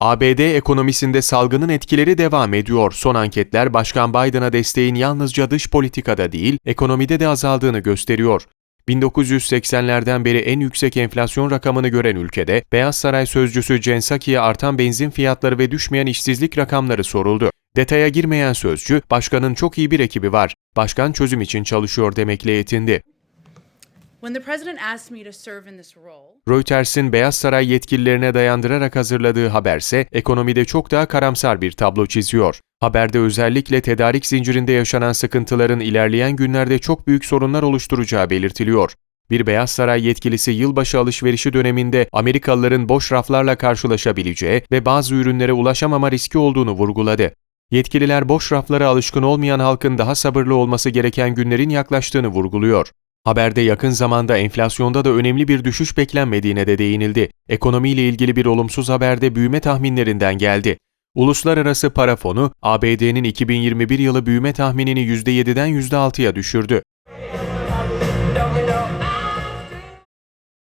ABD ekonomisinde salgının etkileri devam ediyor. Son anketler Başkan Biden'a desteğin yalnızca dış politikada değil, ekonomide de azaldığını gösteriyor. 1980'lerden beri en yüksek enflasyon rakamını gören ülkede, Beyaz Saray sözcüsü Jen Psaki'ye artan benzin fiyatları ve düşmeyen işsizlik rakamları soruldu. Detaya girmeyen sözcü, başkanın çok iyi bir ekibi var, başkan çözüm için çalışıyor demekle yetindi. Reuters'in Beyaz Saray yetkililerine dayandırarak hazırladığı haberse ekonomide çok daha karamsar bir tablo çiziyor. Haberde özellikle tedarik zincirinde yaşanan sıkıntıların ilerleyen günlerde çok büyük sorunlar oluşturacağı belirtiliyor. Bir Beyaz Saray yetkilisi yılbaşı alışverişi döneminde Amerikalıların boş raflarla karşılaşabileceği ve bazı ürünlere ulaşamama riski olduğunu vurguladı. Yetkililer boş raflara alışkın olmayan halkın daha sabırlı olması gereken günlerin yaklaştığını vurguluyor. Haberde yakın zamanda enflasyonda da önemli bir düşüş beklenmediğine de değinildi. Ekonomiyle ilgili bir olumsuz haberde büyüme tahminlerinden geldi. Uluslararası Para Fonu, ABD'nin 2021 yılı büyüme tahminini %7'den %6'ya düşürdü.